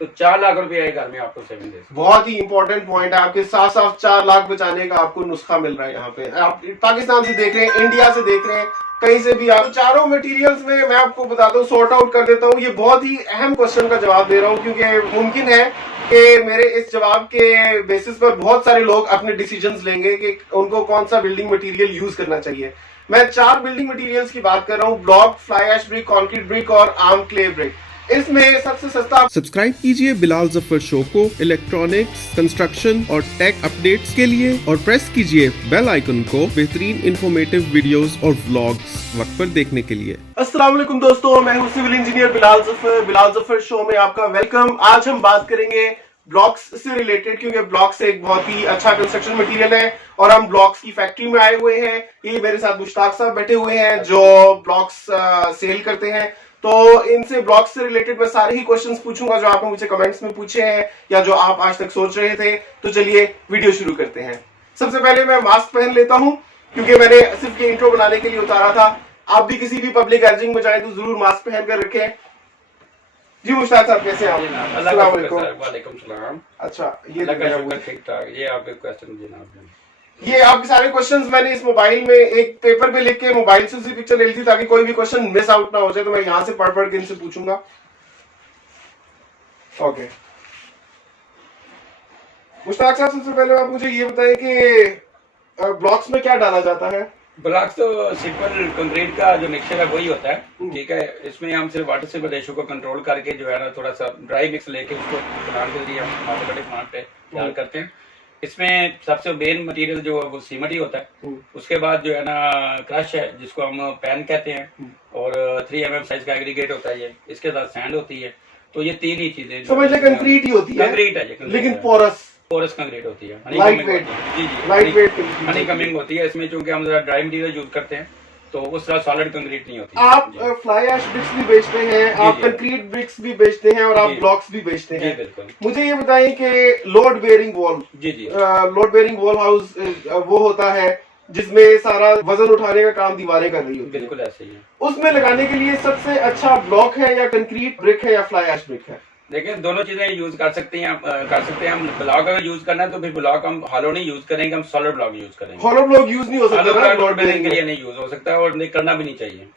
तो 4 लाख रुपए घर में आपको सेविंग दे। बहुत ही इंपॉर्टेंट पॉइंट है, आपके साथ साथ 4 लाख बचाने का आपको नुस्खा मिल रहा है। यहाँ पे आप पाकिस्तान से देख रहे हैं, इंडिया से देख रहे हैं, कहीं से भी आप चारों मटेरियल्स में मैं आपको बताता हूँ, सॉर्ट आउट कर देता हूँ। ये बहुत ही अहम क्वेश्चन का जवाब दे रहा हूँ, क्योंकि मुमकिन है कि मेरे इस जवाब के बेसिस पर बहुत सारे लोग अपने डिसीजंस लेंगे कि उनको कौन सा बिल्डिंग मटेरियल यूज करना चाहिए। मैं 4 बिल्डिंग मटेरियल्स की बात कर रहा हूँ, block, fly ash brick, concrete brick और आर्म क्ले ब्रिक। इसमें सबसे सस्ता। सब्सक्राइब कीजिए बिलाल जफर शो को इलेक्ट्रॉनिक्स, कंस्ट्रक्शन और टेक अपडेट्स के लिए और प्रेस कीजिए बेल आइकन को बेहतरीन इंफॉर्मेटिव वीडियोस और व्लॉग्स वक्त पर देखने के लिए। अस्सलाम वालेकुम दोस्तों, मैं हूं civil engineer Bilal Zafar show में आपका वेलकम। आज हम बात करेंगे ब्लॉक्स से रिलेटेड, क्योंकि ब्लॉक्स एक बहुत ही अच्छा कंस्ट्रक्शन मटेरियल है और हम ब्लॉक्स की फैक्ट्री में आए हुए हैं। ये मेरे साथ मुश्ताक साहब बैठे हुए हैं जो ब्लॉक्स सेल करते हैं। तो इनसे ब्लॉक्स से रिलेटेड मैं सारे ही क्वेश्चंस पूछूंगा जो आपने मुझे कमेंट्स में पूछे हैं या जो आप आज तक सोच रहे थे। तो चलिए वीडियो शुरू करते हैं। सबसे पहले मैं मास्क पहन लेता हूं, क्योंकि मैंने सिर्फ ये इंट्रो बनाने के लिए उतारा था। आप भी किसी भी पब्लिक गैदरिंग में जाए तो जरूर मास्क पहन कर रखें। जी मुश्ताक साहब, कैसे हैं आप? अस्सलाम वालेकुम सलाम। अच्छा, ये ठीक ठाक। ये आपके क्वेश्चन जनाब, ये आपके सारे क्वेश्चंस मैंने इस मोबाइल में एक पेपर पे लिख के मोबाइल से उसी पिक्चर ले ली थी, ताकि कोई भी क्वेश्चन मिस आउट ना हो जाए। तो मैं यहां से पढ़ पढ़ के इनसे पूछूंगा। ओके मुश्ताक साहब, सबसे पहले आप मुझे ये बताएं कि ब्लॉक्स में क्या डाला जाता है? ब्लॉक्स तो सिंपल कंक्रीट का जो मिक्सचर है वही होता है, ठीक है। इसमें हम सिर्फ वाटर से रेशो को कंट्रोल करके जो है ना थोड़ा सा ड्राई मिक्स लेके उसको बनाने के लिए हम ऑटोमेटिक प्लांट पे तैयार करते हैं। इसमें सबसे मेन मटेरियल जो है वो सीमेंट ही होता है। उसके बाद जो है ना क्रश है, जिसको हम पैन कहते हैं, और 3 mm साइज का एग्रीगेट होता है। ये इसके साथ सैंड होती है। तो ये 3 ही चीजें समझ ले, कंक्रीट ही होती है। कंक्रीट है ये, लेकिन पोरस कंक्रीट होती है, लाइट वेट। जी जी, लाइट वेट हनी कमिंग होती है इसमें, क्योंकि हम जरा ड्राई मटेरियल यूज करते हैं तो उस तरह सॉलिड कंक्रीट नहीं होती। आप फ्लाई ऐश ब्रिक्स भी बेचते हैं, आप कंक्रीट ब्रिक्स भी बेचते हैं और आप ब्लॉक्स भी बेचते हैं। बिल्कुल। मुझे ये बताएं कि लोड बेयरिंग वॉल, जी जी, लोड बेयरिंग वॉल हाउस वो होता है जिसमें सारा वजन उठाने का काम दीवारें कर रही होती है। बिल्कुल ऐसे ही है। उसमें लगाने के लिए सबसे अच्छा ब्लॉक है या कंक्रीट ब्रिक है या फ्लाई ऐश ब्रिक है? देखिए, दोनों चीजें यूज कर सकते हैं। हम ब्लॉक अगर यूज करना है तो फिर ब्लॉक हम हॉलो नहीं यूज करेंगे, हम सॉलिड ब्लॉक यूज करेंगे। हॉलो ब्लॉक यूज नहीं हो सकता, लोड बेयरिंग के लिए नहीं यूज हो सकता और नहीं करना भी नहीं चाहिए।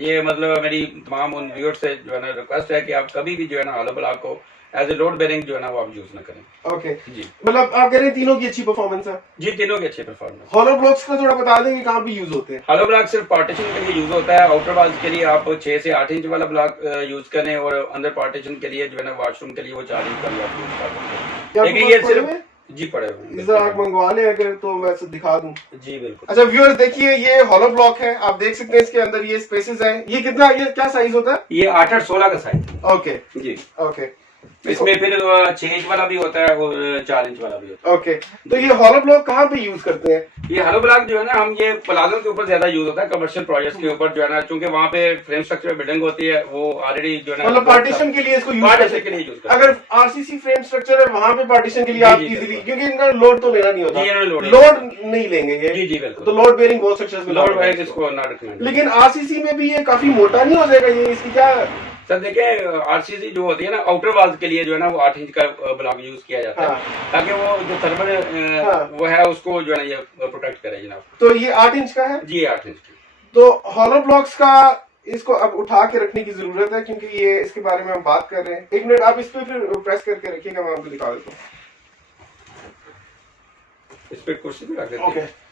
ये मतलब मेरी तमाम उन व्यूअर्स से जो है ना रिक्वेस्ट है कि आप कभी भी जो है ना हॉलो ब्लॉक को एज ए लोड बेयरिंग जो है ना वो आप यूज ना करें। ओके जी, मतलब आप कह रहे हैं तीनों की अच्छी परफॉर्मेंस है? जी, तीनों की अच्छी परफॉर्मेंस। हॉलो ब्लॉक्स का थोड़ा बता देंगे कहाँ पे यूज होते हैं? हॉलो ब्लॉक सिर्फ पार्टीशन के लिए यूज होता है। आउटर वॉल्स के लिए आप 6 से 8 इंच वाला ब्लॉक यूज करें, और अंदर पार्टीशन के लिए जो है ना वॉशरूम के लिए वो 4 इंच का भी आप यूज कर सकते हैं। लेकिन ये सिर्फ जी पड़े हुए इधर आप मंगवा लें अगर, तो मैं दिखा दूं। जी बिल्कुल। अच्छा व्यूअर्स, देखिए ये हॉलो ब्लॉक है, आप देख सकते हैं इसके अंदर ये स्पेसेस हैं। ये कितना, ये क्या साइज होता है? ये 8-8-16 का साइज। ओके जी, ओके। इसमें फिर 6 इंच वाला भी होता है और 4 इंच वाला भी होता है। ओके, तो ये हॉलो ब्लॉक कहाँ पे यूज करते हैं? ये हॉलो ब्लॉक जो है ना हम ये प्लाजो के ऊपर ज्यादा यूज होता है, कमर्शियल प्रोजेक्ट्स के ऊपर जो है ना, क्योंकि वहाँ पे फ्रेम स्ट्रक्चर बिल्डिंग होती है, वो ऑलरेडी जो है ना मतलब पार्टीशन के लिए इसको यूज पार्टीशन के लिए यूज करते हैं। अगर आरसीसी फ्रेम स्ट्रक्चर है वहाँ पे पार्टीशन के लिए आप इजीली, क्योंकि इनका लोड तो लेना नहीं होता, लोड नहीं लेंगे ये। जी जी बिल्कुल। तो लोड बेयरिंग बहुत स्ट्रक्चर्स में लोड बेयरिंग इसको ना रखना। लेकिन आरसीसी में भी ये काफी मोटा नहीं हो जाएगा? ये इसकी क्या सर देखिए, आरसीसी जो होती है ना आउटर वॉल्स के लिए जो है ना वो 8 इंच का ब्लॉक यूज किया जाता है, ताकि वो जो थर्मल वो है उसको जो है ना ये प्रोटेक्ट करे जनाब। तो ये 8 इंच का है? जी 8 इंच की। तो हॉलो ब्लॉक्स का इसको अब उठा के रखने की जरूरत है, क्योंकि ये इसके बारे में हम बात कर रहे हैं। 1 मिनट आप इस पे फिर प्रेस करके रखिएगा, मैं आपको दिखा देता हूँ। इस पे कुर्सी पे रख देते हैं। ओके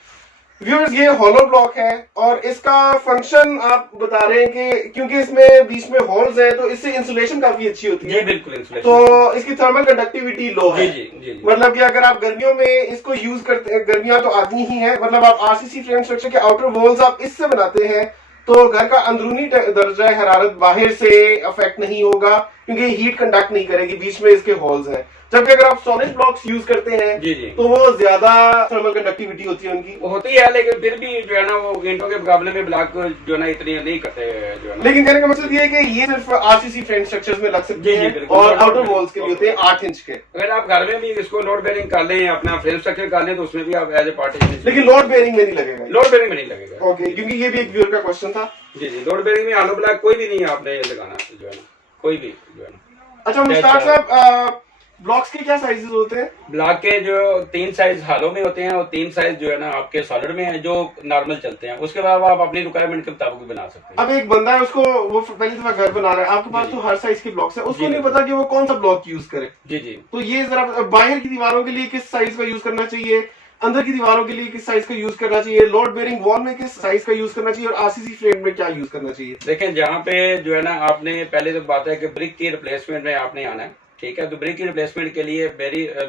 व्यूअर्स, ये हॉलो ब्लॉक है और इसका फंक्शन आप बता रहे हैं कि क्योंकि इसमें बीच में होल्स हैं तो इससे इंसुलेशन काफी अच्छी होती है। जी बिल्कुल, इंसुलेशन। तो इसकी थर्मल कंडक्टिविटी लो है। जी जी जी। मतलब कि अगर आप गर्मियों में इसको यूज करते हैं, गर्मियां तो आती ही हैं, मतलब आप आरसीसी फ्रेम स्ट्रक्चर के आउटर वॉल्स आप इससे बनाते हैं तो घर का अंदरूनी दर्जा हरारत बाहर से अफेक्ट नहीं होगा, क्योंकि हीट कंडक्ट नहीं करेगी, बीच में इसके होल्स हैं। जबकि अगर आप सॉलिड ब्लॉक्स यूज करते हैं जी जी, तो वो ज्यादा थर्मल कंडक्टिविटी होती है उनकी, वो होती है, लेकिन फिर भी जो है ना वो ईंटों के मुकाबले में ब्लॉक जो है ना इतनी नहीं करते जो है ना। लेकिन कहने का मतलब ये है कि ये सिर्फ आरसीसी फ्रेम स्ट्रक्चर्स में लग सकते हैं और आउटर वॉल्स के लिए होते हैं 8 इंच के। अगर आप घर में भी इसको लोड बेयरिंग कर लें, अपना फ्रेम स्ट्रक्चर कर लें, तो उसमें भी आप एज ए पार्टीशन। लेकिन लोड बेयरिंग में नहीं लगेगा? लोड बेयरिंग में नहीं लगेगा। ओके, क्योंकि ये भी एक व्यूअर का क्वेश्चन था। जी जी, लोड बेयरिंग में हॉलो ब्लॉक कोई भी नहीं है आपने लगाना जो है ना, कोई भी जो है ना। अच्छा मुश्ताक साहब, ब्लॉक्स के क्या साइजेस होते हैं? ब्लॉक के जो 3 साइज हालों में होते हैं और 3 साइज जो है ना आपके सॉलिड में है, जो नॉर्मल चलते हैं। उसके अलावा आप अपनी रिक्वायरमेंट के मुताबिक भी बना सकते हैं। अब एक बंदा है, उसको वो पहली दफा घर बना रहा है, आपके पास जी, तो हर साइज के ब्लॉक्स है, उसको जी, नहीं पता कि वो कौन सा ब्लॉक यूज करे। जी जी तो ये जरा बाहर की दीवारों के लिए किस साइज का यूज करना चाहिए, अंदर की दीवारों के लिए किस साइज का यूज करना चाहिए, लोड बेरिंग वॉल में किस साइज का यूज करना चाहिए और आरसीसी फ्रेम में क्या यूज करना चाहिए? देखें, जहाँ पे जो है ना आपने पहले तो बात है कि ब्रिक की रिप्लेसमेंट में आपने आना है, ठीक है। तो ब्रिक की रिप्लेसमेंट के लिए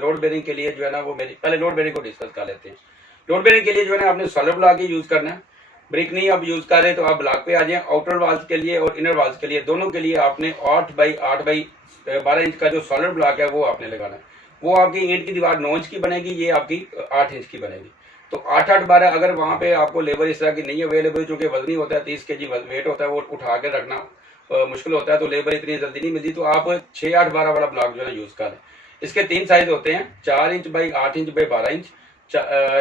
लोड बेरिंग के लिए जो है ना वो पहले लोड बेरिंग को डिस्कस कर लेते हैं। लोड बेरिंग के लिए जो है ना आपने सॉलिड ब्लॉक ही यूज करना है। ब्रिक नहीं आप यूज कर रहे तो आप ब्लॉक पे आ जाए। आउटर वाल्स के लिए और इनर वाल्स के लिए, दोनों के लिए आपने 8 बाई 8 बाई 12 इंच का जो सॉलिड ब्लॉक है वो आपने लगाना है। वो आपकी ईंट की दीवार 9 इंच की बनेगी, ये आपकी 8 इंच की बनेगी। तो 8-8-12 अगर वहां पे आपको लेबर इस तरह की नहीं अवेलेबल, चूंकि वजनी होता है 30 kg वेट होता है, वो उठा के रखना मुश्किल होता है, तो लेबर इतनी जल्दी नहीं मिलती, तो आप 6-8-12 वाला ब्लॉक जो है यूज करें। इसके 3 साइज होते हैं, 4 inch by 8 inch by 12 inch,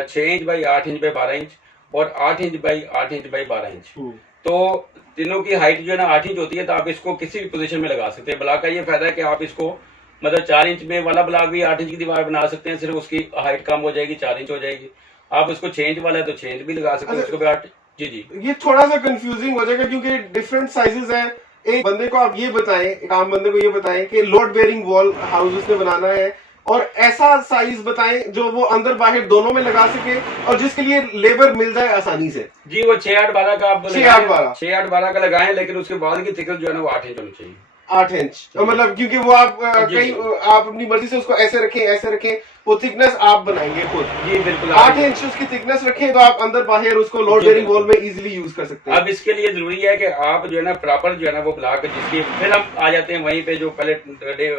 6 inch by 8 inch by 12 inch और 8 inch by 8 inch by 12 inch. तो तीनों की हाइट जो है ना 8 इंच होती है। तो आप इसको किसी भी पोजीशन में लगा सकते हैं। ब्लॉक का ये फायदा है कि आप इसको मतलब 4 इंच में वाला ब्लॉक भी 8 इंच की दीवार बना सकते हैं, सिर्फ उसकी हाइट कम हो जाएगी, 4 इंच हो जाएगी। आप उसको 6 इंच वाला है तो 6 इंच भी लगा सकते हैं, उसको भी 8। जी जी, ये थोड़ा सा कंफ्यूजिंग हो जाएगा क्योंकि डिफरेंट साइजेस हैं। एक बंदे को आप ये बताएं, एक आम बंदे को ये बताएं कि लोड बेरिंग वॉल हाउस उसने बनाना है, और ऐसा साइज बताएं जो वो अंदर बाहर दोनों में लगा सके और जिसके लिए लेबर मिल जाए आसानी से। जी वो 6-8-12 का आप 6-8-12 का लगाएं, लेकिन उसके बाद की थिकनेस जो है ना वो 8 इंच होनी चाहिए। 8 इंच, मतलब क्योंकि वो आप जी, कहीं आप अपनी मर्जी से उसको ऐसे रखें, वो थिकनेस आप बनाएंगे खुद। जी बिल्कुल, 8 इंच उसकी थिकनेस रखें तो आप अंदर बाहर उसको लोड बेरिंग वॉल में इजीली यूज कर सकते हैं। अब इसके लिए जरूरी है कि आप जो है ना प्रॉपर जो है ना वो ब्लॉक, जिसकी फिर हम आ जाते हैं वहीं पे जो पहले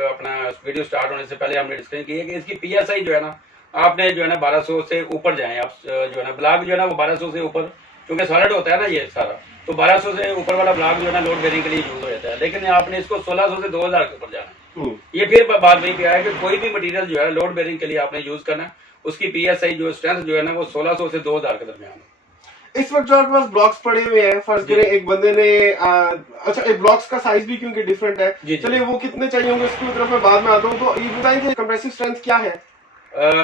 अपना वीडियो स्टार्ट होने से पहले हमने डिस्कस किया कि इसकी PSI जो है ना आपने जो है ना 1200 से ऊपर जाए आप, जो है ना ब्लॉक जो है ना वो 1200 से ऊपर, क्योंकि सॉलिड होता है ना ये सारा, तो 1200 से ऊपर वाला ब्लॉक जो है ना लोड बेरिंग के लिए यूज हो जाता है। लेकिन आपने इसको 1600 से 2000 के ऊपर जाना है। ये फिर बात वही पे आया कि कोई भी मटेरियल जो है लोड बेरिंग के लिए आपने यूज करना, उसकी PSI जो स्ट्रेंथ जो है ना वो 1600 से 2000 के दरमियान है। इस वक्त जो आपके पास ब्लॉक्स पड़े हुए हैं, फर्ज करें एक बंदे ने अच्छा, एक ब्लॉक्स का साइज भी क्योंकि डिफरेंट है, चलिए वो कितने चाहिए होंगे उसकी तरफ मैं बाद में आता हूँ। तो ये बताएंगे कंप्रेसिव स्ट्रेंथ क्या है?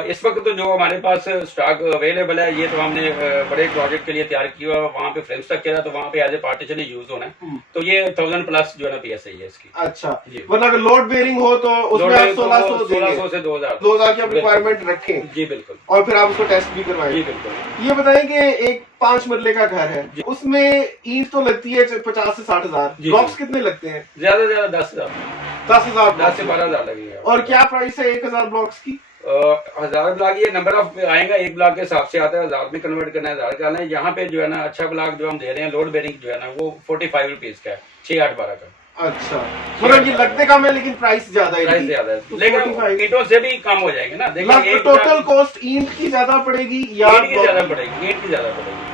इस वक्त तो जो हमारे पास स्टॉक अवेलेबल है, ये तो हमने बड़े प्रोजेक्ट के लिए तैयार किया, वहाँ पे फ्रेम स्ट्रक्चर है, तो वहाँ पे एज ए पार्टीशन यूज होना है। तो ये 1000 प्लस जो है ना PSI है इसकी। अच्छा, मतलब अगर लोड बेरिंग हो तो उसमें आप 1600 से 2000 की आप रिक्वायरमेंट रखें। जी बिल्कुल, और फिर आप उसको टेस्ट भी करवाएं। जी बिल्कुल। ये बताएं कि एक 5 मरले का घर है, उसमें ईंट तो लगती है 50 से 60 हजार, ब्लॉक्स कितने लगते हैं? ज्यादा से ज्यादा 10,000 10 से 12,000 लगेगा। और क्या प्राइस है 1000 ब्लॉक्स की? 1000 ब्लॉक ये नंबर ऑफ आएगा, एक ब्लॉक के हिसाब से आता है, 1000 में कन्वर्ट करना है, 1000 करना है। यहाँ पे जो है ना अच्छा ब्लॉक जो हम दे रहे हैं लोड बेरिंग जो है ना वो 45 रुपीज का है, 6-8-12 का। अच्छा, मतलब ये लगते कम है लेकिन प्राइस ज्यादा है। प्राइस ज्यादा है, लेकिन ईंटों से भी कम हो जाएंगे ना। देखिए टोटल कॉस्ट ईंट की ज्यादा पड़ेगी या ईंट की ज्यादा पड़ेगी? ईंट की ज्यादा पड़ेगी।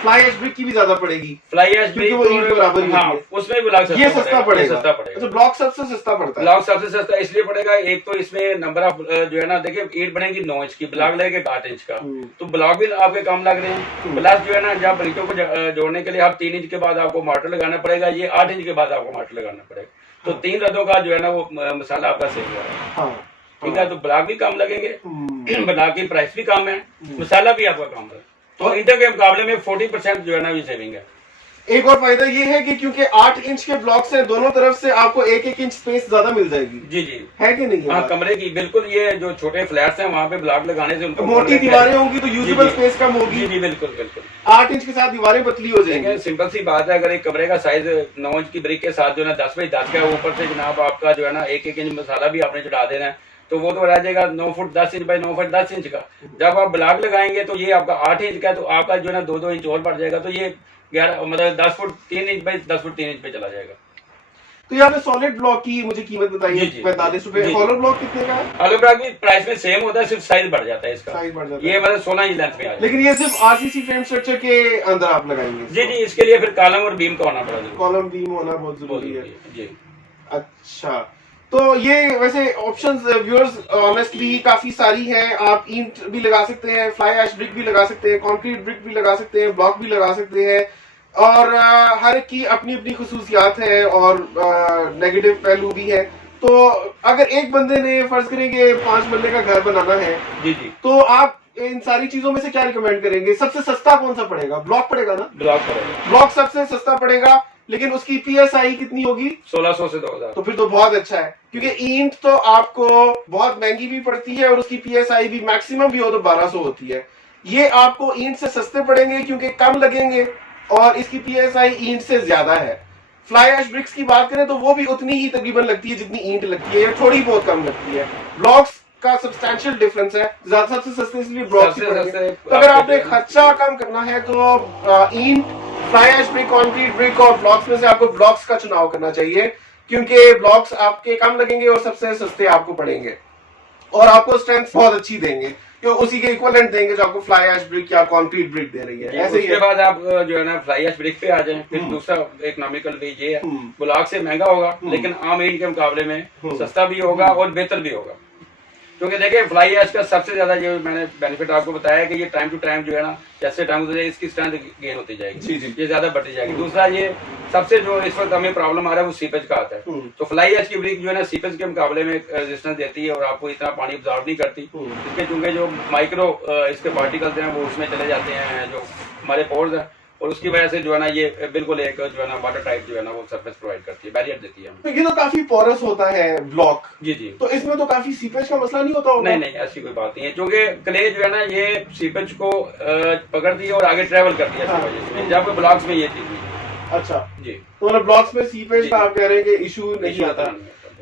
फ्लाई एश ब्रिक की भी ज्यादा पड़ेगी? फ्लाई एश ब्रिक वो ईंट बराबर ही हाँ, उसमें भी ब्लॉक ये सस्ता पड़ेगा। अच्छा, ब्लॉक सबसे सस्ता पड़ता है। ब्लॉक सबसे सस्ता इसलिए पड़ेगा, एक तो इसमें नंबर ऑफ जो है ना, देखिए ईंट बनेगी 9 इंच की, ब्लॉक लगेगा 8 इंच का, तो ब्लॉक भी आपके कम लग रहे हैं। प्लस जो है ना जब ईंटों को जोड़ने के लिए आप 3 इंच के बाद आपको मार्टर लगाना पड़ेगा, ये 8 इंच के बाद आपको मार्टर लगाना पड़ेगा। तो 3 रदों का जो है ना वो मसाला आपका सेव हो रहा है। ठीक है, तो ब्लॉक भी कम लगेंगे, ब्लॉक की प्राइस भी कम है, मसाला भी आपका कम है। तो ईंटों के मुकाबले में 40% जो है ना ये सेविंग है। एक और फायदा ये है कि क्योंकि 8 इंच के ब्लॉक से दोनों तरफ से आपको 1-1 इंच स्पेस ज्यादा मिल जाएगी। जी जी, है कि नहीं? हाँ, कमरे की बिल्कुल। ये जो छोटे फ्लैट्स हैं वहाँ पे ब्लॉक लगाने से उनको मोटी दीवारें होंगी तो यूजेबल स्पेस कम होगी। जी जी बिल्कुल बिल्कुल। 8 इंच के साथ दीवारें पतली हो जाएंगी। सिंपल सी बात है, अगर एक कमरे का साइज 9 इंच की ब्रिक के साथ जो है ना 10 बाई 10 का, ऊपर से जनाब आपका जो है ना 1-1 इंच मसाला भी आपने चढ़ा देना है, तो वो तो रह जाएगा 9 foot 10 inch by 9 foot 10 inch का। जब आप ब्लॉक लगाएंगे तो ये आपका 8 इंच का है, तो आपका जो है ना 2-2 इंच और बढ़ जाएगा, तो ये 11 मतलब 10 foot 3 inch by 10 foot 3 inch पे चला जाएगा। तो यहाँ पे सॉलिड ब्लॉक की मुझे कीमत बताइए, 45 रुपए। हॉलो ब्लॉक कितने का है? हॉलो ब्लॉक भी प्राइस में सेम होता है, सिर्फ साइज बढ़ जाता है इसका। साइज बढ़ जाता है, ये मतलब 16 इंच लेंथ में आ जाएगा। लेकिन ये सिर्फ आरसीसी फ्रेम स्ट्रक्चर के अंदर आप लगाएंगे? जी जी, इसके लिए फिर कॉलम और बीम का होना पड़ेगा। कॉलम बीम होना बहुत जरूरी है जी। अच्छा, तो ये वैसे ऑप्शंस व्यूअर्स ऑनेस्टली काफी सारी हैं। आप ईंट भी लगा सकते हैं, फ्लाई ऐश ब्रिक भी लगा सकते हैं, कंक्रीट ब्रिक भी लगा सकते हैं, ब्लॉक भी लगा सकते हैं, और हर एक की अपनी अपनी खुसूसियात हैं और नेगेटिव पहलू भी है। तो तो अगर एक बंदे ने फर्ज करें कि 5 बंदे का घर बनाना है, जी जी, तो आप इन सारी चीजों में से क्या रिकमेंड करेंगे? सबसे सस्ता कौन सा पड़ेगा? ब्लॉक पड़ेगा ना? ब्लॉक पड़ेगा। ब्लॉक सबसे सस्ता पड़ेगा, लेकिन उसकी पीएसआई कितनी होगी? 1600 से 2000। तो फिर तो बहुत अच्छा है, क्योंकि ईंट तो आपको बहुत महंगी भी पड़ती है और उसकी पीएसआई भी मैक्सिमम भी हो तो 1200 होती है। ये आपको ईंट से सस्ते पड़ेंगे क्योंकि कम लगेंगे और इसकी पीएसआई ईंट से ज्यादा है। फ्लाई ऐश ब्रिक्स की बात करें तो वो भी उतनी ही तकरीबन लगती है जितनी ईंट लगती है, या थोड़ी बहुत कम लगती है। ब्लॉक्स का सब्सटैंशियल डिफरेंस है, ज्यादा सबसे सस्ते इसलिए ब्लॉक्स ही पड़ेंगे। तो अगर आपने खर्चा कम करना है तो ईंट, fly ash brick, concrete brick और ब्लॉक्स में से आपको ब्लॉक्स का चुनाव करना चाहिए, क्योंकि ब्लॉक्स आपके कम लगेंगे और सबसे सस्ते आपको पड़ेंगे और आपको स्ट्रेंथ बहुत अच्छी देंगे, जो उसी के इक्विवेलेंट देंगे जो आपको फ्लाई ऐश ब्रिक या कंक्रीट ब्रिक दे रही है। ऐसे ही उसके बाद आप जो है ना फ्लाई ऐश ब्रिक पे आ जाएं। फिर दूसरा इकोनॉमिकल वेज ये है, ब्लॉक से महंगा होगा लेकिन आम ईंट के मुकाबले में सस्ता भी होगा और बेहतर भी होगा। क्योंकि देखिए फ्लाई ऐश का सबसे ज्यादा जो मैंने बेनिफिट आपको बताया कि ये टाइम टू टाइम जो है ना, जैसे टाइम गुजरे इसकी स्ट्रेंथ गेन होती जाएगी। जी जी, ये ज्यादा बढ़ती जाएगी। दूसरा ये सबसे जो इस वक्त हमें प्रॉब्लम आ रहा है वो सीपेज का आता है। तो फ्लाई ऐश की ब्रिक जो है ना सीपेज के मुकाबले में रेजिस्टेंस देती है और आपको इतना पानी अब्जॉर्ब नहीं करती। इसके चूंकि जो माइक्रो इसके पार्टिकल्स हैं वो उसमें चले जाते हैं जो हमारे पोर्स हैं, और उसकी वजह से जो है ना ये बिल्कुल एक जो है ना वाटर टाइप जो है ना वो सरफेस प्रोवाइड करती है, बैरियर देती है हमें। ये तो काफी पोरस होता है ब्लॉक। जी जी, तो इसमें तो काफी सीपेज का मसला नहीं होता होगा? नहीं नहीं, ऐसी कोई बात नहीं है, क्योंकि क्ले जो है ना ये सीपेज को पकड़ती है और आगे ट्रेवल करती है। इस वजह से जब ब्लॉक्स में ये चीज नहीं। अच्छा जी, तो मतलब ब्लॉक्स में सीपेज का आप कह रहे हैं कि इशू नहीं आता।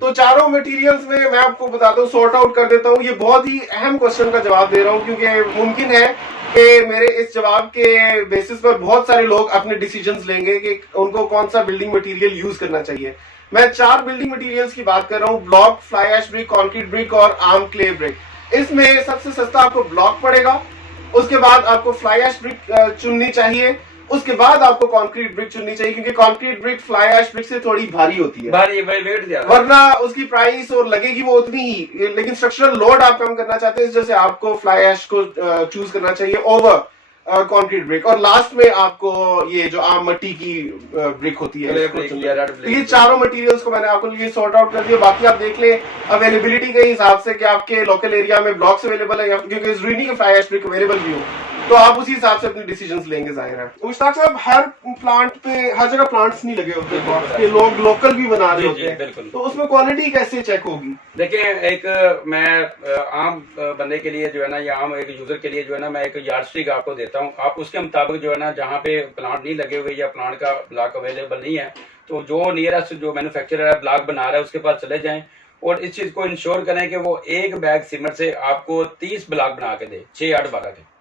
तो चारों मटेरियल्स में मैं आपको बताता हूँ, सॉर्ट आउट कर देता हूँ। ये बहुत ही अहम क्वेश्चन का जवाब दे रहा हूँ, क्योंकि मुमकिन है कि मेरे इस जवाब के बेसिस पर बहुत सारे लोग अपने डिसीजंस लेंगे कि उनको कौन सा बिल्डिंग मटेरियल यूज करना चाहिए। मैं 4 बिल्डिंग मटेरियल्स की बात कर रहा हूँ, block, fly ash brick, concrete brick और आर्म क्ले ब्रिक। इसमें सबसे सस्ता आपको ब्लॉक पड़ेगा, उसके बाद आपको फ्लाई ऐश ब्रिक चुननी चाहिए, उसके बाद आपको कंक्रीट ब्रिक चुननी चाहिए, क्योंकि concrete brick fly ash brick से थोड़ी भारी होती है, भारी वेट ज्यादा, वरना उसकी प्राइस और लगेगी वो उतनी ही, लेकिन स्ट्रक्चरल लोड आप कम करना चाहते हैं, इस वजह से आपको फ्लाई ऐश को चूज करना चाहिए ओवर कंक्रीट ब्रिक। और लास्ट में आपको ये जो आम मट्टी की ब्रिक होती है, तो ये चारों मटेरियल्स को मैंने आपको लिए सॉर्ट आउट कर दिया। बाकी आप देख ले अवेलेबिलिटी के हिसाब से कि आपके लोकल एरिया में ब्लॉक्स अवेलेबल है, क्योंकि जरूरी नहीं कि फ्लाई ऐश ब्रिक अवेलेबल भी हो, तो आप उसी हिसाब से अपने डिसीजंस लेंगे। जाहिर है मुश्ताक साहब, हर प्लांट पे हर जगह प्लांट्स नहीं लगे होते, के लोग लोकल भी बना रहे होते हैं, तो उसमें क्वालिटी कैसे चेक होगी? देखिए, एक मैं आम बंदे के लिए जो है ना, या आम एक यूजर के लिए जो है ना, मैं एक यार्डस्टिक आपको देता हूँ। आप उसके मुताबिक जो है ना, जहाँ पे प्लांट नहीं लगे हुए या प्लांट का ब्लॉक अवेलेबल नहीं है, तो जो नियरेस्ट जो मैन्युफैक्चरर है ब्लॉक बना रहा है उसके पास चले जाएं और इस चीज को इंश्योर करें कि वो एक बैग सीमेंट से आपको 30 ब्लॉक बना के दे, 6, 8, 12 के।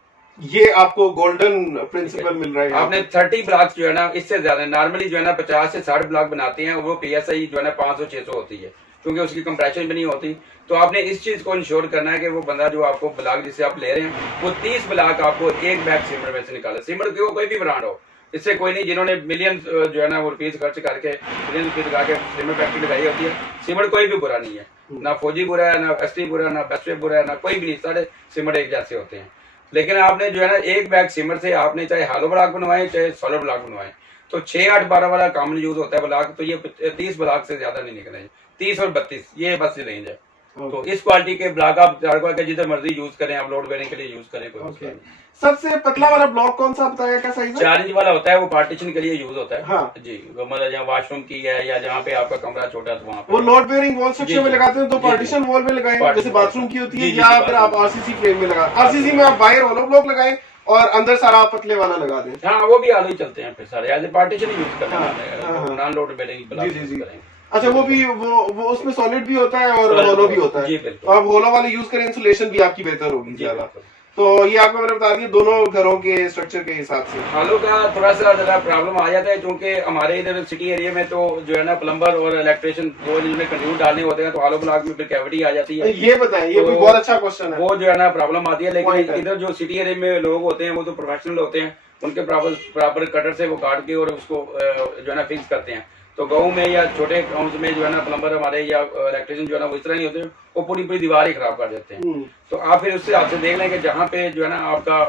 ये आपको गोल्डन प्रिंसिपल मिल रहा है। आपने 30 ब्लॉक्स जो है ना, इससे ज्यादा नॉर्मली जो है ना 50 से 60 ब्लॉक बनाते हैं, वो पीएसआई जो है ना 500-600 होती है, क्योंकि उसकी कंप्रेशन भी नहीं होती। तो आपने इस चीज को इंश्योर करना है कि वो बंदा जो आपको ब्लॉक जिससे आप ले रहे हैं, वो 30 ब्लॉक आपको एक बैग सीमेंट में से निकाले। सीमेंट की कोई भी ब्रांड हो, इससे कोई नहीं, जिन्होंने मिलियन जो है ना वो रुपीज खर्च करके मिलियन रुपीज लगा के सीमेंट फैक्ट्री लगाई होती है, सीमेंट कोई भी बुरा नहीं है, ना फौजी बुरा है, ना एसटी बुरा है, ना बेस्टवे बुरा है, ना कोई भी नहीं, सारे सीमेंट एक जैसे होते हैं। लेकिन आपने जो है ना एक बैग सीमेंट से आपने चाहे हालो ब्लॉक बनवाए चाहे सॉलिड ब्लॉक बनवाए, तो 6, 8, 12 वाला कॉमन यूज होता है ब्लॉक, तो ये 30 ब्लॉक से ज्यादा नहीं निकलेंगे, 30 और 32 ये बस रेंज है। तो इस क्वालिटी के ब्लॉक आप जिधर मर्जी यूज करें, आप लोड बेरिंग के लिए यूज करें, कोई मसला नहीं। सबसे पतला वाला ब्लॉक कौन सा बताया, क्या साइज है? 4 इंच वाला होता है, वो पार्टीशन के लिए यूज होता है। हाँ जी, मतलब जहाँ वॉशरूम की है या जहाँ पे आपका कमरा छोटा है तो वहाँ वो लोड बेयरिंग वॉल स्ट्रक्चर में लगाते हैं, तो पार्टीशन वॉल में लगाएं जैसे बाथरूम की होती है, या फिर आप आरसीसी फ्रेम में लगा, आरसीसी में आप बाहर होलो ब्लॉक लगाएं और अंदर सारा पतले वाला लगा दें। हाँ, वो भी आलू ही चलते हैं फिर सारे, एज ए पार्टीशन यूज करना है, नॉन लोड बेरिंग ब्लॉक। अच्छा, वो भी वो उसमें सॉलिड भी होता है और होलो भी होता है, तो आप होलो वाले यूज करें, इंसुलेशन भी आपकी बेहतर होगी ज्यादा। तो ये आपको मैंने बता दिया दोनों घरों के स्ट्रक्चर के हिसाब से। हालों का थोड़ा सा ज्यादा प्रॉब्लम आ जाता है, क्योंकि हमारे इधर सिटी एरिया में तो जो है ना प्लम्बर और इलेक्ट्रिशियन वो जिनमें कंट्रीब्यूट डालने होते हैं, तो हालो ब्लॉक में फिर कैविटी आ जाती है। ये बताएं, ये कोई बहुत अच्छा क्वेश्चन है, वो जो है ना प्रॉब्लम आती है। लेकिन इधर जो सिटी एरिया में लोग होते हैं वो तो प्रोफेशनल होते हैं, उनके प्रॉपर कटर से वो काट के और उसको जो है ना फिक्स करते हैं। तो गाँव में या छोटे गाँव में जो है ना प्लम्बर हमारे या इलेक्ट्रिशियन जो है ना वो इस तरह नहीं होते, वो पूरी दीवार ही खराब कर देते हैं। तो आप फिर उससे आपसे देख लें कि जहाँ पे जो है ना आपका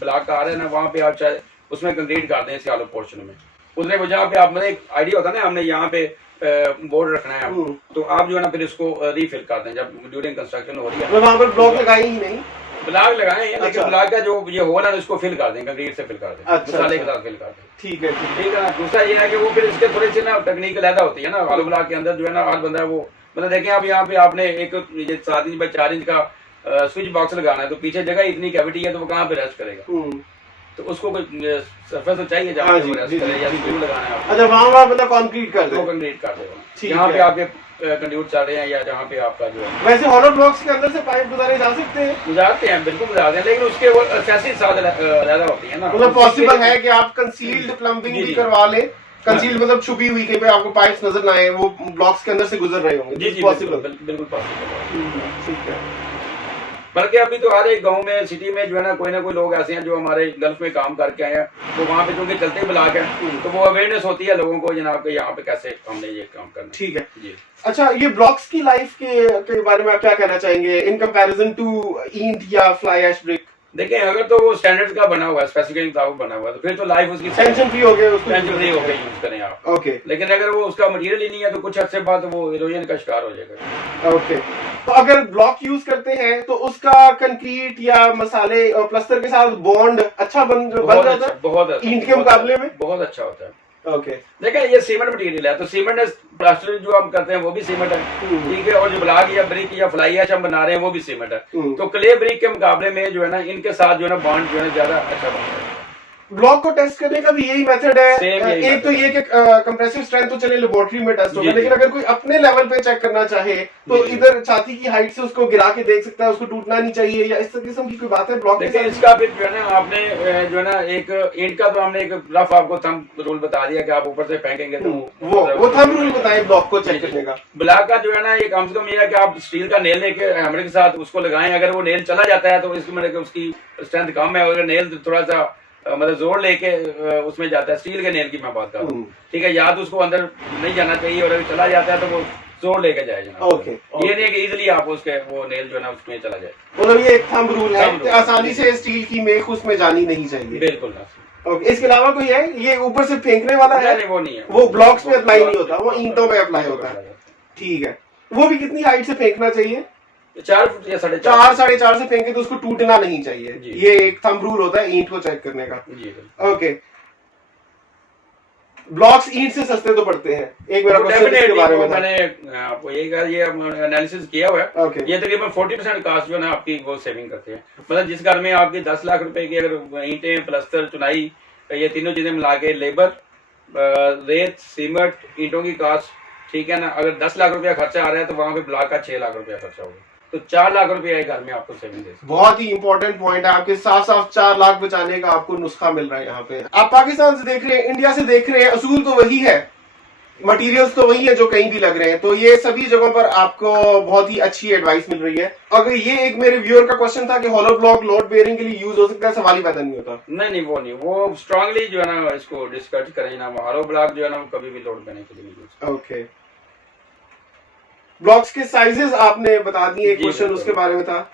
ब्लॉक आ रहा है ना, वहाँ पे आप चाहे उसमें कंक्रीट कर दें इस आलो पोर्शन में, उसने जहाँ पे आप मतलब एक आइडिया होता है ना, हमने यहाँ पे बोर्ड रखना है आप, तो आप जो है ना फिर इसको रीफिल कर दें जब ड्यूरिंग कंस्ट्रक्शन हो रही है। वहाँ पर ब्लॉक लगाई ही नहीं, ब्लॉक लगाए हैं, लेकिन अच्छा। ब्लॉक का जो ये होल है इसको फिल कर दें, कंक्रीट से फिल कर दें, अच्छा, मसाले अच्छा। के साथ फिल कर दें। ठीक है, ठीक है ना। दूसरा ये है कि वो फिर इसके थोड़ी सी ना टेक्निक अलग होती है ना, आलू ब्लॉक के अंदर जो है ना हर बंदा वो मतलब देखें आप यहाँ पे आपने एक 7 इंच बाई 4 इंच का स्विच बॉक्स लगाना है, तो पीछे जगह इतनी कैविटी है तो वो कहाँ पे रेस्ट करेगा, तो उसको कोई सरफेस तो चाहिए जहाँ हाँ पे जी, वो रेस्ट जी, करे, या जी, स्क्रू लगाना है आपको, अच्छा वहाँ मतलब कंक्रीट कर वो दे। कंक्रीट कर देगा। ठीक यहाँ है। पे आपके कंड्यूट चल रहे हैं या जहाँ पे आपका जो है वैसे हॉलो ब्लॉक्स के अंदर से पाइप गुजारे जा सकते हैं, गुजारते हैं, बिल्कुल गुजारते हैं, लेकिन उसके वो एक्सेसरीज ज्यादा होती है ना, मतलब पॉसिबल है कि आप कंसील्ड प्लम्बिंग जी, भी जी। करवा ले। कंसील्ड मतलब छुपी हुई कहीं पे आपको पाइप्स नजर ना आए, वो ब्लॉक्स के अंदर से गुजर रहे होंगे। जी जी पॉसिबल। बिल्कुल पॉसिबल। ठीक है। बल्कि अभी तो हर एक गांव में सिटी में जो है ना कोई लोग ऐसे हैं जो हमारे गल्फ में काम करके आए हैं, तो वहाँ पे चूंकि चलते ब्लॉक है तो वो अवेयरनेस होती है लोगों को जनाब के यहाँ पे कैसे हमने ये काम करना है। ठीक है। जी। अच्छा, ये ब्लॉक्स की लाइफ के बारे में आप क्या कहना चाहेंगे इन कंपैरिजन टू ईंट या फ्लाई ऐश ब्रिक? देखिए अगर तो वो स्टैंडर्ड का बना हुआ है, स्पेसिफिकेशन का बना हुआ है, तो फिर तो लाइफ उसकी टेंशन फ्री हो गए, उसको टेंशन फ्री होकर यूज करें आप। ओके लेकिन अगर वो उसका मटेरियल ही नहीं है तो कुछ अर्से बाद वो इरोजन का शिकार हो जाएगा। ओके। तो अगर ब्लॉक यूज करते हैं तो उसका कंक्रीट या मसाले और प्लास्टर के साथ बॉन्ड अच्छा बन जाता है बहुत ईंट के मुकाबले में? बहुत अच्छा होता है। ओके। देखिए ये सीमेंट मटेरियल है, तो सीमेंट प्लास्टर जो हम करते हैं वो भी सीमेंट है, ठीक है, और जो ब्लॉक या ब्रिक या फ्लाई ऐश हम बना रहे हैं वो भी सीमेंट है। तो क्ले ब्रिक के मुकाबले में जो है ना इनके साथ जो है ना बॉन्ड जो है ज्यादा अच्छा बनता है। ब्लॉक को टेस्ट करने का भी यही मेथड है। Same यही एक तो method ये कि कंप्रेसिव स्ट्रेंथ तो चले लेबोरेटरी में टेस्ट होगा, जी, लेकिन जी। अगर कोई अपने लेवल पे चेक करना चाहे तो जी, जी। इधर छाती की हाइट से उसको गिरा के देख सकता है, उसको टूटना नहीं चाहिए, या इस किस्म की कोई बात है ब्लॉक के देखिए साथ? इसका फिर जो है ना आपने जो है ना एक ईंट का तो हमने एक रफ आपको थंब रूल बता दिया कि आप ऊपर से फेंकेंगे तो वो थंब रूल बताएं ब्लॉक को चेक करने का। ब्लॉक का जो है ना ये कम से कम ये है कि आप स्टील का नेल लेके हैमर के साथ उसको लगाएं, अगर वो नेल चला जाता है तो इसकी मतलब उसकी स्ट्रेंथ कम है, अगर नेल थोड़ा सा मतलब जोर लेके उसमें जाता है, स्टील के नेल की मैं बात कर रहा हूँ, ठीक है, या तो उसको अंदर नहीं जाना चाहिए, और अगर चला जाता है तो वो जोर लेके जाएगा। ओके, ये नहीं कि इजीली आप उसके वो नेल जो है ना उसमें चला जाए। मतलब ये एक थंब रूल है Thumb कि rule। आसानी से स्टील की मेख उसमें जानी नहीं चाहिए। बिल्कुल ना। ओके। इसके अलावा कोई है ये ऊपर से फेंकने वाला है? नहीं वो नहीं है, वो ब्लॉक्स में अप्लाई नहीं होता, वो ईंटों में अप्लाई होता है। है। ठीक है। वो भी कितनी हाइट से फेंकना चाहिए? 4 फुट या 4.5 4 4.5 से फेंके तो उसको टूटना नहीं चाहिए। जी। ये एक थंब रूल होता है ईंट को चेक करने का। जी। ओके। ब्लॉक्स ईंट से सस्ते तो पड़ते हैं, एक मेरा क्वेश्चन इसके डेफिनेटली बारे में था। मैंने आपको ये एनालिसिस किया हुआ है। ओके। ये तकरीबन 40% कास्ट जो है ना आपकी वो सेविंग करते हैं। मतलब जिस घर में आपकी 10 लाख रुपए की अगर ईंटें, प्लास्टर, चुनाई, ये तीनों चीजें मिला के लेबर, रेत, सीमेंट, ईंटों की कास्ट, ठीक है ना, अगर 10 लाख रुपया खर्चा आ रहा है तो वहां पे ब्लॉक का 6 लाख रुपया खर्चा होगा, तो 4 लाख रुपया एक घर में आपको सेविंग दे। बहुत ही इंपॉर्टेंट पॉइंट है, आपके साफ साफ 4 लाख बचाने का आपको नुस्खा मिल रहा है यहाँ पे। आप पाकिस्तान से देख रहे हैं, इंडिया से देख रहे हैं, असूल तो वही है, मटेरियल्स तो वही है जो कहीं भी लग रहे हैं, तो ये सभी जगहों पर आपको बहुत ही अच्छी एडवाइस मिल रही है। अगर ये एक मेरे व्यूअर का क्वेश्चन था कि हॉलो ब्लॉक लोड बेयरिंग के लिए यूज हो सकता है, सवाल ही पैदा नहीं होता। नहीं वो नहीं, वो स्ट्रांगली जो है ना इसको डिस्कस करें ना, हॉलो ब्लॉक जो है ना वो कभी भी लोड करने के लिए नहीं यूज। ओके। ब्लॉक्स के साइजेस आपने बता दिए, जी, क्वेश्चन बिल्कुल। उसके बारे में था।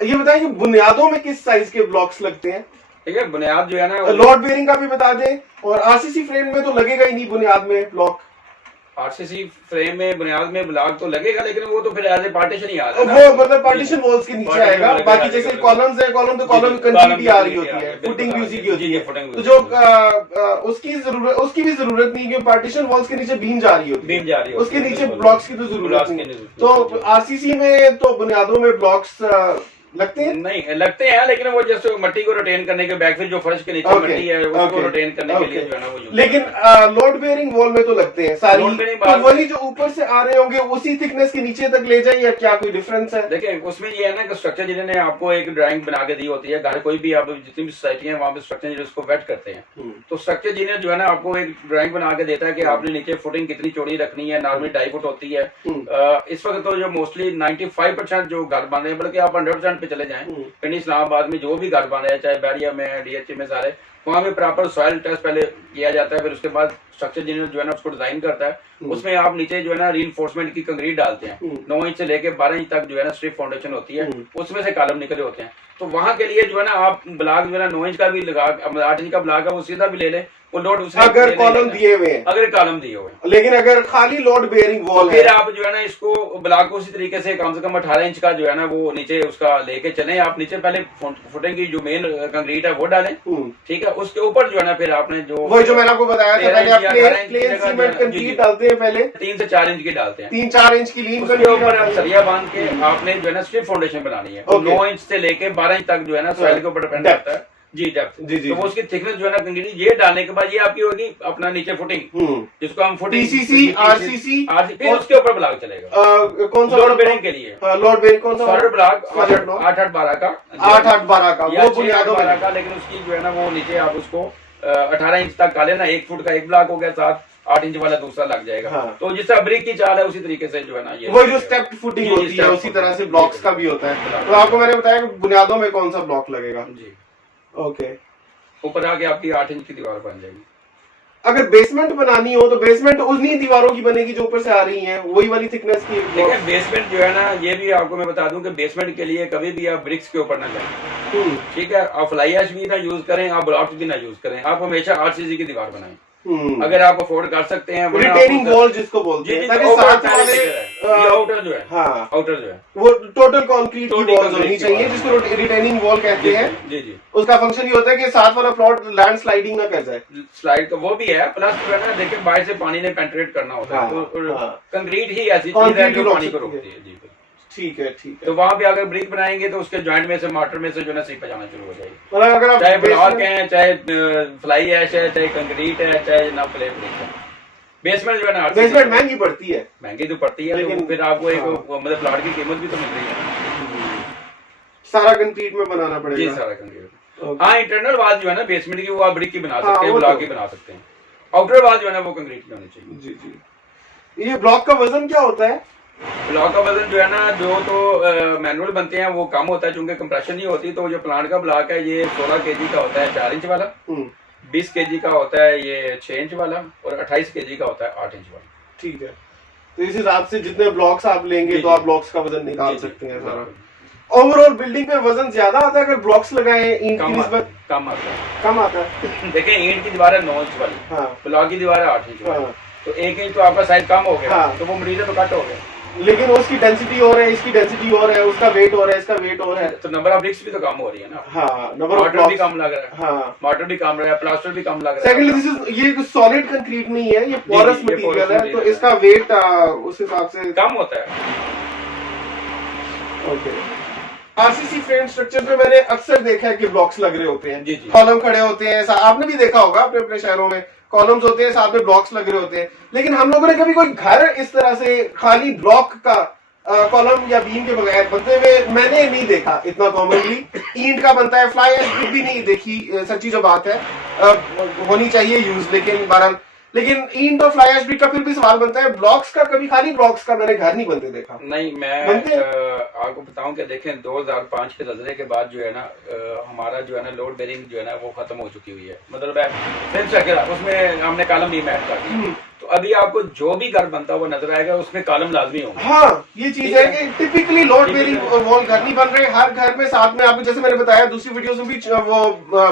ये बताएं कि बुनियादों में किस साइज के ब्लॉक्स लगते हैं? ठीक है, बुनियाद जो है ना लोड बेयरिंग का भी बता दें, और आरसीसी फ्रेम में तो लगेगा ही नहीं बुनियाद में ब्लॉक। आरसीसी फ्रेम में बुनियाद में ब्लॉक तो लगेगा, लेकिन वो तो फिर एज ए पार्टीशन ही आ रहा है ना। वो मतलब पार्टीशन वॉल्स के नीचे Partition आएगा, वॉल के बाकी नीचे जैसे आएगा। कॉलम्स है, कॉलम तो कॉलम जी, कंक्रीट ही आ रही बिल्कुल होती है, बिल्कुल फुटिंग भी उसी की होती जी, है, footing भी तो उसी जो की उसकी भी जरूरत नहीं है, पार्टीशन वॉल्स के नीचे बीम जा रही होती बीम जा रही है, होती उसके है, नीचे बिल्कुल, ब्लॉक्स की तो जरूरत ब्लॉक्स नहीं की है। नहीं जरूरत, तो जी। आरसीसी में तो बुनियादों में ब्लॉक्स लगते हैं? नहीं लगते हैं, लेकिन वो जस्ट मट्टी को रोटेन करने के बैकफिल जो फर्श के नीचे Okay, मट्टी है उसको okay, रोटेन करने के लिए okay. जो है ना वो use लेकिन करते हैं। लोड बेयरिंग वॉल में तो लगते हैं सारी, Load bearing तो बात- वही जो ऊपर से आ रहे होंगे उसी थिकनेस के नीचे तक ले जाए, या क्या कोई डिफरेंस है? देखिए उसमें ये है ना कि स्ट्रक्चर जिन्होंने आपको एक ड्राइंग बना के दी होती है, घर कोई भी आप जितनी भी सोसाइटी है वहाँ पे स्ट्रक्चर इंजीनियर उसको वेट करते हैं, तो स्ट्रक्चर इंजीनियर जो है ना आपको एक ड्राइंग बना के देता है कि आपने नीचे फुटिंग कितनी चौड़ी रखनी है, नॉर्मली 2.5 फुट होती है। इस वक्त तो जो मोस्टली 95% जो घर बन रहे हैं, बल्कि आप 100% पे चले जाएं, कहीं इस्लामाबाद में जो भी घर बन रहे हैं, चाहे बैरिया में, डीएचए में, सारे वहाँ पे प्रॉपर सॉइल टेस्ट पहले किया जाता है, फिर उसके बाद स्ट्रक्चर इंजीनियर जो है ना उसको डिजाइन करता है, उसमें आप नीचे जो है ना रीइंफोर्समेंट की कंक्रीट डालते हैं, 9 इंच से लेके 12 इंच तक जो है ना स्ट्रिप फाउंडेशन होती है, उसमें से कॉलम निकले होते हैं। तो वहां के लिए जो है ना आप ब्लॉक जो है ना 9 इंच का भी लगा, 8 इंच का ब्लॉक है वो सीधा भी ले ले, वो लोड उसमें अगर कॉलम दिए हुए हैं, अगर कॉलम दिए हुए हैं। लेकिन अगर खाली लोड बेयरिंग वॉल फिर आप जो है ना इसको ब्लॉक को उसी तरीके से कम 18 इंच का जो है ना वो नीचे उसका लेके चले। आप नीचे पहले फुटिंग की जो मेन कंक्रीट है वो डालें, ठीक है, उसके ऊपर जो है ना फिर आपने जो वही जो मैंने आपको बताया था, पहले आप प्लेन सीमेंट कंक्रीट डालते हैं, पहले 3 से 4 इंच की डालते हैं, 3-4 इंच की लीन उसके ऊपर आप सरिया बांध के आपने जो है ना स्ट्रिप फाउंडेशन बनानी है। 9 इंच से लेके 12 इंच तक जो है ना सॉइल के ऊपर डिपेंड करता है जी, डेप्थ जी जी। तो वो उसकी थिकनेस जो है ना कंक्रीट ये डालने के बाद ये आपकी होगी अपना नीचे फुटिंग, जिसको हम फुटिंग पीसीसी आरसीसी फिर उसके ऊपर ब्लॉक चलेगा। कौन सा लोड बेयरिंग के लिए लोड बेयरिंग कौन सा सॉलिड ब्लॉक 8-8-12 का 8-8-12 का या वो बुनियादों 12 का, लेकिन उसकी जो है ना वो नीचे आप उसको 18 इंच तक का लेना, 1 फुट का एक ब्लॉक हो गया, साथ 8 इंच वाला दूसरा लग जाएगा। हाँ। तो जिस तरह ब्रिक की चाल है उसी तरीके से जो है ना ये वही जो स्टेप्ड फुटिंग होती है उसी तरह से ब्लॉक्स का भी होता है। तो आपको मैंने बताया कि बुनियादों में कौन सा ब्लॉक लगेगा जी, ओके। ऊपर आके आपकी 8 इंच की दीवार बन जाएगी। अगर बेसमेंट बनानी हो तो बेसमेंट उन्हीं दीवारों की बनेगी जो ऊपर से आ रही हैं, वही वाली थिकनेस की। देखिए बेसमेंट जो है ना ये भी आपको मैं बता दूं कि बेसमेंट के लिए कभी भी आप ब्रिक्स के ऊपर ना जाएं, ठीक है, आप फ्लाई ऐश भी ना यूज करें, आप ब्लॉक्स भी ना यूज करें, आप हमेशा आरसीसी की दीवार बनाएं अगर आप अफोर्ड कर सकते हैं। रिटेनिंग वॉल जिसको बोलते हैं, ताकि साथ वाले आउटर जो है, हाँ आउटर जो है वो टोटल कंक्रीट की वॉल्स होनी चाहिए, जिसको रिटेनिंग वॉल कहते हैं। जी जी, उसका फंक्शन ये होता है कि साथ वाला प्लॉट लैंड स्लाइडिंग ना कर जाए। स्लाइड का वो भी है, प्लस जो है ना देखिए बाहर से पानी ने पेंट्रेट करना होता है, तो कंक्रीट ही ऐसी चीज है जो पानी को रोकती है। जी ठीक है ठीक है। तो वहां पे अगर ब्रिक बनाएंगे तो उसके जॉइंट में से मोटर में से जो है ना सीप जाना शुरू हो जाएगी। मतलब अगर आप चाहे ब्लॉक है, चाहे फ्लाई ऐश है, चाहे कंक्रीट है, चाहे ना प्ले ब्रिक है, बेसमेंट जो है ना बेसमेंट महंगी पड़ती है, महंगी तो पड़ती है, लेकिन फिर आपको एक मतलब प्लॉट की कीमत भी तो मिल रही है। सारा कंक्रीट में बनाना जी पड़ेगा। सारा कंक्रीट। हाँ इंटरनल वाल जो है ना बेसमेंट की वो आप ब्रिक की बना सकते हैं, ब्लॉक की बना सकते हैं। आउटर वाल जो है ना वो कंक्रीट की होनी चाहिए। जी जी। ये ब्लॉक का वजन क्या होता है? ब्लॉक का वजन जो है ना जो तो मैनुअल बनते हैं वो कम होता है, चूंकि कंप्रेशन नहीं होती। तो जो प्लांट का ब्लॉक है ये 16 kg का होता है 4 इंच वाला, 20 kg का होता है ये 6 इंच वाला, और 28 kg का होता है 8 इंच वाला। ठीक है, तो इस हिसाब से जितने ब्लॉक्स आप लेंगे तो आप ब्लॉक्स का वजन निकाल सकते हैं सारा। ओवरऑल बिल्डिंग पे वजन ज्यादा आता है अगर ब्लॉक्स लगाए ईंट की निस्बत? कम आता है। कम आता है। देखिए ईंट की दीवार है 9 इंच वाली, हाँ। ब्लॉक की दीवार है 8 इंच वाली, तो 1 इंच तो आपका साइज कम हो गया, हाँ। तो वो मटेरियल तो कट हो गया, लेकिन उसकी डेंसिटी और है, इसकी डेंसिटी और है, उसका वेट और है, इसका वेट और है, तो नंबर ऑफ ब्रिक्स भी तो कम हो रही है ना। हाँ, नंबर ऑफ मॉर्टर भी कम लग रहा है, हाँ, मॉर्टर भी कम रहा है, प्लास्टर भी कम लग रहा है। सेकंडली दिस इज ये सॉलिड कंक्रीट नहीं है, ये पोरस ये मटेरियल है, तो मटेरियल इसका वेट उस हिसाब से कम होता है। ओके। आरसीसी फ्रेम स्ट्रक्चर पे मैंने अक्सर देखा है कि ब्लॉक्स लग रहे होते हैं, जी जी, कॉलम खड़े होते हैं, आपने भी देखा होगा अपने अपने शहरों में कॉलम्स होते हैं, साथ में ब्लॉक्स लग रहे होते हैं। लेकिन हम लोगों ने कभी कोई घर इस तरह से खाली ब्लॉक का कॉलम या बीम के बगैर बनते हुए मैंने नहीं देखा इतना कॉमनली। ईंट का बनता है, फ्लाई ऐश भी नहीं देखी, सच्ची जो बात है होनी चाहिए यूज, लेकिन बहरहाल लेकिन ईंट और फ्लाई ऐश का फिर भी सवाल बनता है। ब्लॉक्स का कभी खाली ब्लॉक्स का मैंने घर नहीं बनते देखा। नहीं मैं आपको बताऊं कि देखें 2005 के ज़लज़ले के बाद जो है ना हमारा जो है ना लोड बेरिंग जो है ना वो खत्म हो चुकी हुई है, मतलब उसमें हमने कॉलम बीम ऐड कर दी। तो अभी आपको जो भी घर बनता हुआ नजर आएगा उसमें कॉलम लाजमी होंगे। हाँ, ये चीज है कि टिपिकली लोड बेरिंग वॉल घर नहीं बन रहे, हर घर में साथ में आपको जैसे मैंने बताया दूसरी वीडियोस में भी वो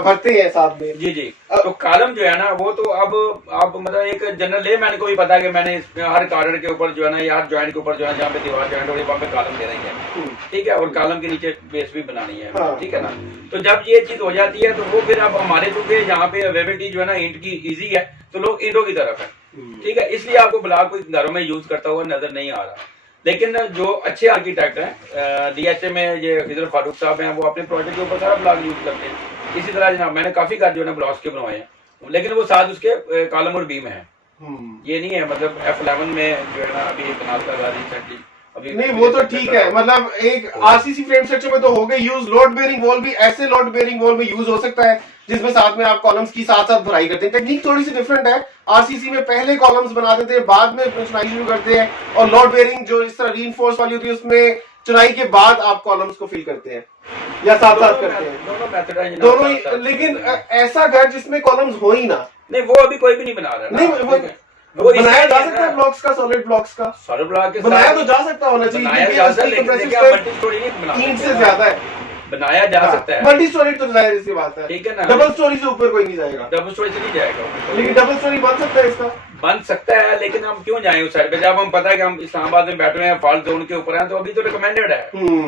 भरते हैं साथ में। जी जी, तो कॉलम जो है ना वो तो अब आप मतलब एक जनरल लेमैन को भी पता है कि मैंने हर कॉर्नर के ऊपर जो है ना या हर जॉइंट के ऊपर जो है जहाँ पे दीवार जॉइंट हो रही है वहाँ पे कॉलम दे रही है, ठीक है, और कॉलम के नीचे बेस भी बनानी है, ठीक है ना। तो जब ये चीज हो जाती है तो वो फिर अब हमारे चूंकि यहाँ पे अवेलेबिलिटी जो है ना ईंट की इजी है तो लोग ईंटों की तरफ है, ठीक है, इसलिए आपको ब्लॉक कोई घरों में यूज करता हुआ नजर नहीं आ रहा। लेकिन जो अच्छे आर्किटेक्ट हैं डीएचए में ये खिजर फारूक साहब हैं, वो अपने प्रोजेक्ट के ऊपर सारा ब्लॉक यूज करते हैं। इसी तरह जनाब मैंने काफी घर जो है ना ब्लॉक्स के बनवाए हैं, लेकिन वो साथ उसके कॉलम और बीम है, ये नहीं है मतलब F11 में जो है ना अभी एक कनाल का रिसेंटली अभी नहीं, वो तो ठीक है, मतलब एक आरसीसी फ्रेम स्ट्रक्चर में तो हो गए यूज। लोड बेरिंग वॉल भी ऐसे लोड बेरिंग वॉल में यूज हो सकता है जिसमें साथ में आप कॉलम्स की साथ साथ भराई करते हैं। टेक्निक थोड़ी सी डिफरेंट है, आरसीसी में पहले कॉलम्स बना देते हैं बाद में चुनाई शुरू करते हैं, और लोड बेरिंग जो इस तरह रीइंफोर्स वाली होती है उसमें चुनाई के बाद आप कॉलम्स को फिल करते हैं या साथ साथ करते हैं, दोनों मेथड है दोनों ही। लेकिन ऐसा घर जिसमें कॉलम्स हो ही ना, नहीं वो अभी कोई भी नहीं बना रहा है नहीं ना। वो बनाया जा सकता है ब्लॉक्स का, सॉलिड ब्लॉक्स का सॉलिड ब्लॉक के बनाया साथ तो जा सकता होना चाहिए, बनाया क्योंकि जा उसकी सकता है, लेकिन compressive देखिए, strength मल्टी स्टोरी नहीं बना 3 सकते से ना। ज्यादा है, बनाया जा सकता है, मल्टी स्टोरी तो जाहिर सी बात है, ठीक है ना। डबल स्टोरी से ऊपर कोई नहीं जाएगा, डबल स्टोरी से नहीं जाएगा, लेकिन डबल स्टोरी बन सकता है इसका। बन सकता है, लेकिन हम क्यों जाएं उस साइड पे जब हम पता है कि हम इस्लामाबाद में बैठे हुए हैं, फॉल्ट जोन के ऊपर हैं, तो अभी तो रिकमेंडेड है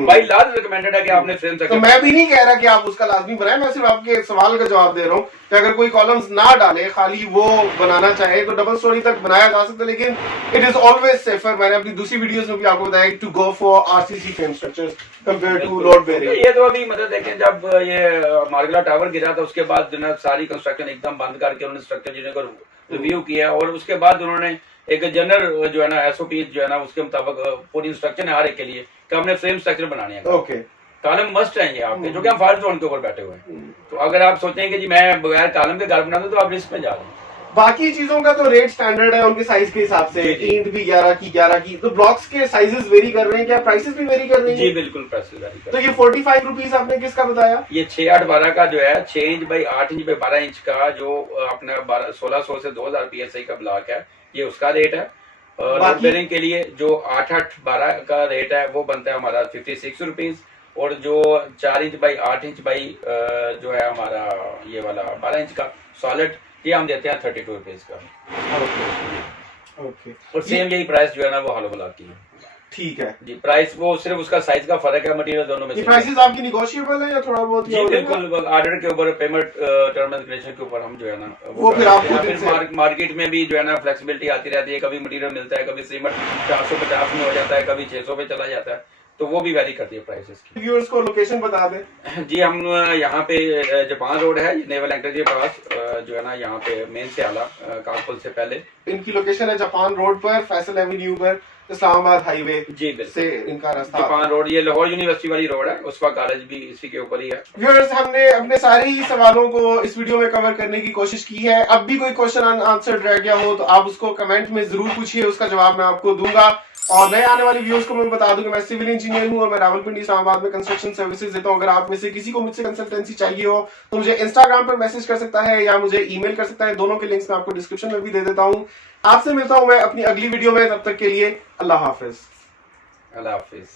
भाई, लाज रिकमेंडेड है कि आपने फ्रेम तो मैं भी नहीं कह रहा कि आप उसका लाजमी बनाए, मैं सिर्फ आपके सवाल का जवाब दे रहा हूँ कि अगर कोई कॉलम्स ना डाले, खाली वो बनाना चाहे, तो डबल स्टोरी तक बनाया जा सकता है, लेकिन इट इज ऑलवेज सेफर। मैंने अपनी दूसरी वीडियोस में भी आपको बताया to go for RCC frame structures compare to load bearing. ये तो अभी मतलब देखें, जब ये मार्गला टावर गिरा था उसके बाद जो है सारी कंस्ट्रक्शन एकदम बंद करके उन्होंने स्ट्रक्चर इंजीनियर को रिव्यू किया, और उसके बाद उन्होंने एक जनरल जो है ना एसओपी जो है ना उसके मुताबिक पूरी इंस्ट्रक्शन है हर एक के लिए कि हमने फ्रेम स्ट्रक्चर बनाने हैं। ओके, कॉलम मस्ट है ये आपके, जो कि हम फॉल्ट जोन के ऊपर बैठे हुए हैं। तो अगर आप सोचें कि जी मैं बगैर कॉलम के घर बना दूं, तो आप रिस्क में जा रहे हैं। बाकी चीजों का तो रेट स्टैंडर्ड है उनके साइज के हिसाब से, जी, जी। ईंट भी 11 की, तो ब्लॉक्स के साइजेस वेरी कर रहे हैं, क्या प्राइसेस भी वेरी कर रहे जी हैं? बिल्कुल पैसे जारी तो कर। ये 45 रुपीज आपने किसका बताया? ये 6/8/12 का जो है 6 inch by 8 inch by 12 inch का जो अपना 1600 से 2000 PSI का ब्लॉक है, ये उसका रेट है। लोड बेयरिंग के लिए जो 8/8/12 का रेट है वो बनता है हमारा 56 रुपीज, और जो 4 इंच बाई 8 इंच बाई जो है हमारा ये वाला 12 इंच का सॉलिड, ये हम देते हैं 32 रुपीज का। ओके, और सेम यही प्राइस जो है ना वो हॉलो ब्लॉक की है। ठीक है। जी प्राइस वो सिर्फ उसका साइज का फर्क है, मटेरियल दोनों में ये same प्राइसेस आपकी निगोशिएबल है या थोड़ा बहुत जी बिल्कुल, ऑर्डर के ऊपर, पेमेंट टर्म एंड कंडीशन के ऊपर हम जो है ना वो फिर आप खुद फिर से- मार्केट में भी जो है ना फ्लेक्सिबिलिटी आती रहती है, कभी मटेरियल मिलता है, कभी सीमेंट 450 में हो जाता है, कभी 600 पे चला जाता है, तो वो भी वैरी करती है प्राइसेस की। व्यूअर्स को लोकेशन बता दें। जी हम यहाँ पे जापान रोड है, नेवल एंकर के पास जो है ना, यहाँ पे मेन से आला कानपुर से पहले। इनकी लोकेशन है जापान रोड पर, फैसल एवेन्यू पर, इस्लामाबाद हाईवे जी बिल्कुल से इनका रास्ता। जापान रोड, ये लाहौर यूनिवर्सिटी वाली रोड है, उसका कॉलेज भी इसी के ऊपर ही है। व्यूअर्स, हमने अपने सारे ही सवालों को इस वीडियो में कवर करने की कोशिश की है। अब भी कोई क्वेश्चन आंसर्ड रह गया हो तो आप उसको कमेंट में जरूर पूछिए, उसका जवाब मैं आपको दूंगा। और नए आने वाले व्यूअर्स को मैं बता दूं कि मैं सिविल इंजीनियर हूं और मैं रावलपिंडी इस्लामाबाद में कंस्ट्रक्शन सर्विसेज देता हूं। अगर आप में से किसी को मुझसे कंसल्टेंसी चाहिए हो तो मुझे इंस्टाग्राम पर मैसेज कर सकता है या मुझे ईमेल कर सकता है, दोनों के लिंक्स मैं आपको डिस्क्रिप्शन में भी दे देता हूं। आपसे मिलता हूं मैं अपनी अगली वीडियो में, तब तक के लिए अल्लाह हाफिज। अल्लाह हाफिज।